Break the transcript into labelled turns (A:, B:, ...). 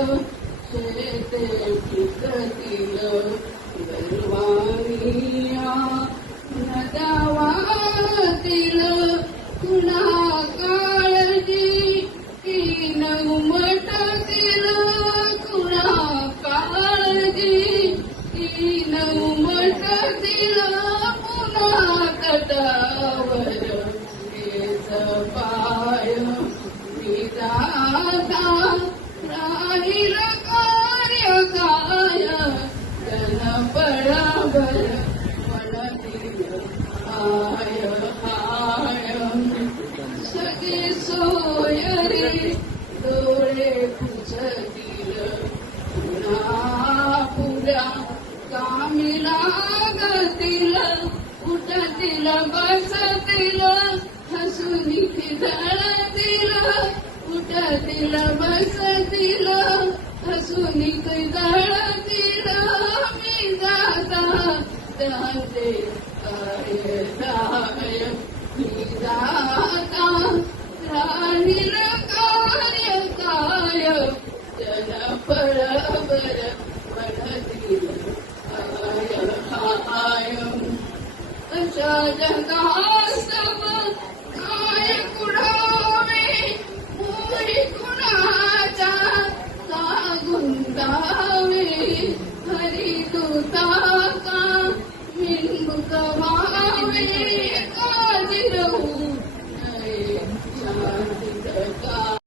A: वर्षतील सगळी सोय रे डोळे पुसतील पुन्हा पुऱ्या कामी लागतील उठतील बसतील हसून खिदळतील उठतील बसतील हसून खिदळतील मी जाता त्याचे काय I am. I am. I am.